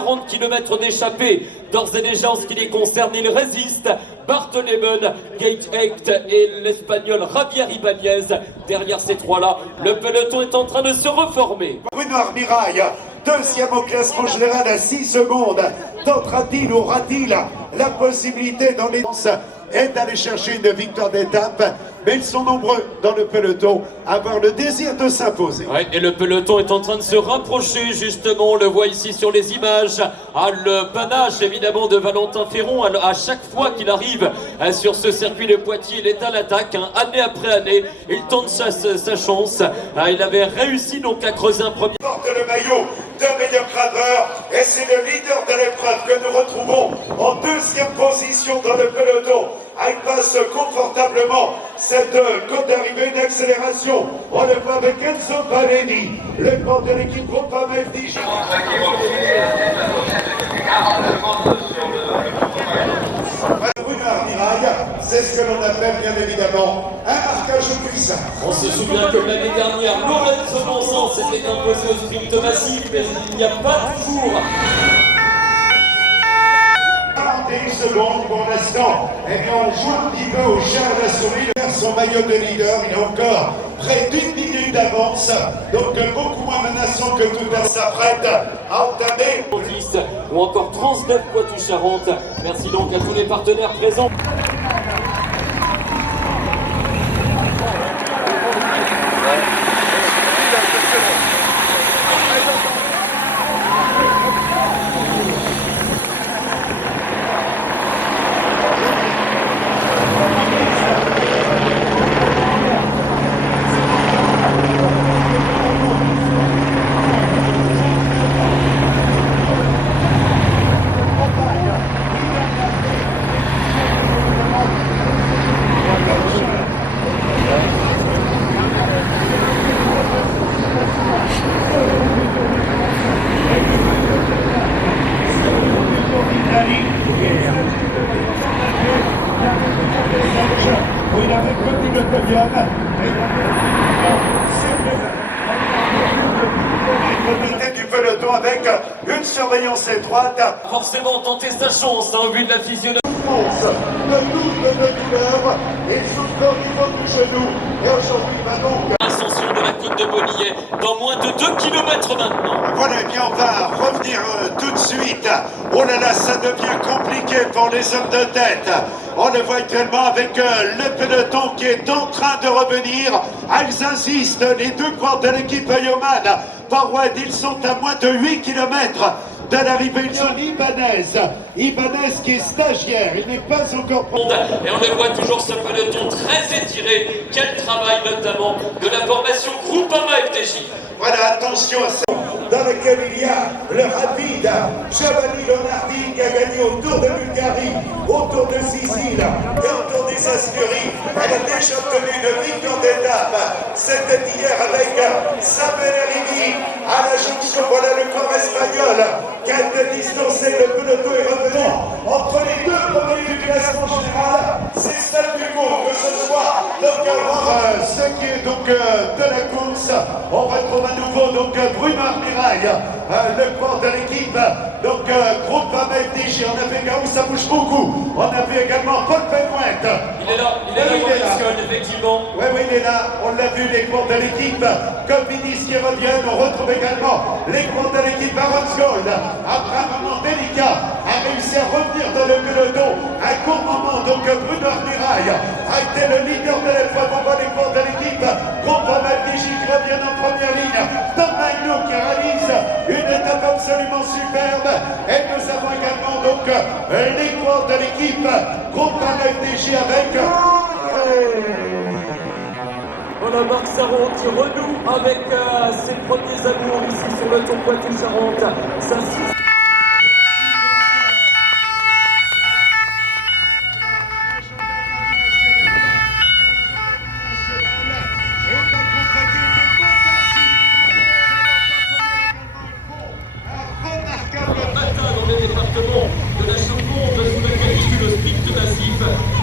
40 km d'échappée. D'ores et déjà, en ce qui les concerne, ils résistent. Bartolomé, Gate Hecht et l'Espagnol Javier Ibanez. Derrière ces trois-là, le peloton est en train de se reformer. Bruno Armirail, deuxième au classement général à 6 secondes. Tentera-t-il ou aura-t-il la possibilité dans les et d'aller chercher une victoire d'étape? Mais ils sont nombreux dans le peloton à avoir le désir de s'imposer. Ouais, et le peloton est en train de se rapprocher, justement, on le voit ici sur les images. Ah, le panache, évidemment, de Valentin Ferron, à chaque fois qu'il arrive sur ce circuit de Poitiers, il est à l'attaque, hein, année après année. Il tente sa chance. Il avait réussi donc à creuser un premier... Il porte le maillot de meilleur graveur et c'est le leader de l'épreuve que nous retrouvons en deuxième position dans le peloton. Il passe confortablement cette côte d'arrivée d'accélération. On le voit avec Enzo Paleni, le porte de l'équipe Groupama FDJ. Bruno Armirail, c'est ce que l'on appelle bien évidemment un marquage puissant. On se souvient que l'année dernière, Lorenzo Monzon s'était imposé au sprint massif, mais il n'y a pas toujours... 41 secondes pour l'instant. Eh bien, on joue un petit peu au chat à la souris vers son maillot de leader. Il est encore près d'une minute d'avance. Donc, beaucoup moins menaçant que tout à l'heure s'apprête à entamer. 10 ou encore 39 Poitou-Charentes. Merci donc à tous les partenaires présents. Il avait connu le podium. Tête du peloton avec une surveillance étroite. Forcément tenter sa chance au vu de la physionomie. De double de douleur, il souffre au niveau du genou. Et aujourd'hui, il va donc... Ascension de la côte de Bonillet dans moins de 2 km maintenant. Voilà, eh bien on va revenir tout de suite. Oh là là, ça devient compliqué pour les hommes de tête. On le voit actuellement avec le peloton qui est en train de revenir. Ils insistent, les deux coureurs de l'équipe Yoman. Forward, ils sont à moins de 8 km de l'arrivée. Ils sont Ibanez qui est stagiaire, il n'est pas encore... Et on le voit toujours ce peloton très étiré. Quel travail notamment de la formation Groupama FDJ. Voilà, attention à ça. Dans lequel il y a le rapide Giovanni Leonardi qui a gagné au Tour de Bulgarie, au Tour de Sicile et au Tour des Asturies. Elle a déjà obtenu une victoire d'étape. C'était hier avec Samuel Rivi à la jonction. Voilà le corps espagnol qui a été distancé. Le peloton est revenu entre les deux premiers du classement général. C'est celle du coup que ce soit. Donc, ce qui est donc de la course, on retrouve à nouveau donc Bruno Armirail, le corps de l'équipe, donc Groupama FDJ. On a vu où ça bouge beaucoup. On a vu également Paul Penouette. Il est là, effectivement. Oui, il est là. On l'a vu, les cours de l'équipe, comme Vinis qui reviennent. On retrouve également les cours de l'équipe Aaron's Gold. Après un moment délicat, a réussi à revenir dans le peloton. Un court moment, donc Bruno Armirail a été le leader de l'épreuve. On voit les cours de l'équipe Groupama FDJ qui reviennent en première ligne. Tom Magno qui réalise une étape absolument superbe. Et nous avons également donc les cours de l'équipe Groupama FDJ avec... Voilà Marc Sarron qui renoue avec ses premiers amours ici sur le Tour Poitou-Charentes. Dans le département de la Charente, sous la canicule sprint massif.